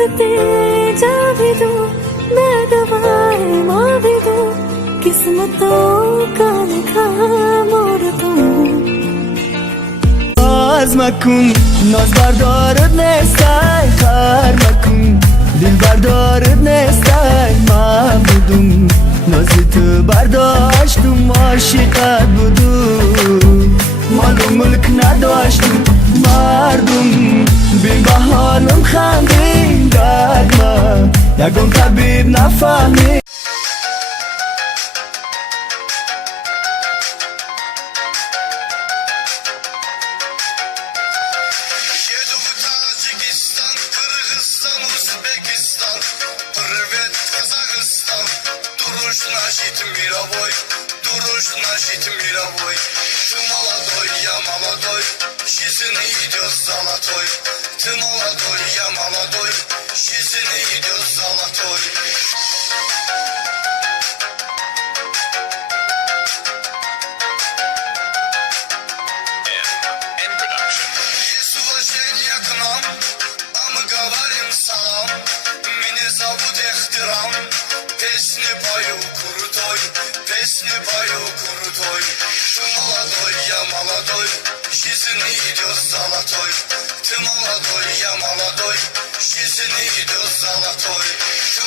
रास्ते जा भी दूं, मैं दवाएं माँ भी दूं, किस्मतों का लिखा मोर तू. Naz makun, naz bardarıd nestay, kar makun, dil bardarıd nestay, mabudum, nazıtı bardaştum, aşikat budum, malum mülk nardaştum, mardum, bin bahanım khandim, dagma, yagon tabib nafahmi. Tacikistan, Kırgızstan, Uzbekistan, Privet, Kazakistan, duruş naşit miraboy, duruş naşit miraboy. Ты молодой, я молодой, жизнь идет золотой. Ты молодой, я молодой, жизнь идет золотой. Есть уважение к нам, а мы говорим салам. Меня зовут Эхтирам, песни пою крутой, песни пою крутой. Ты молодой, я молодой, жизнь идет золотой. Ты молодой, я молодой, жизнь идет золотой. Ты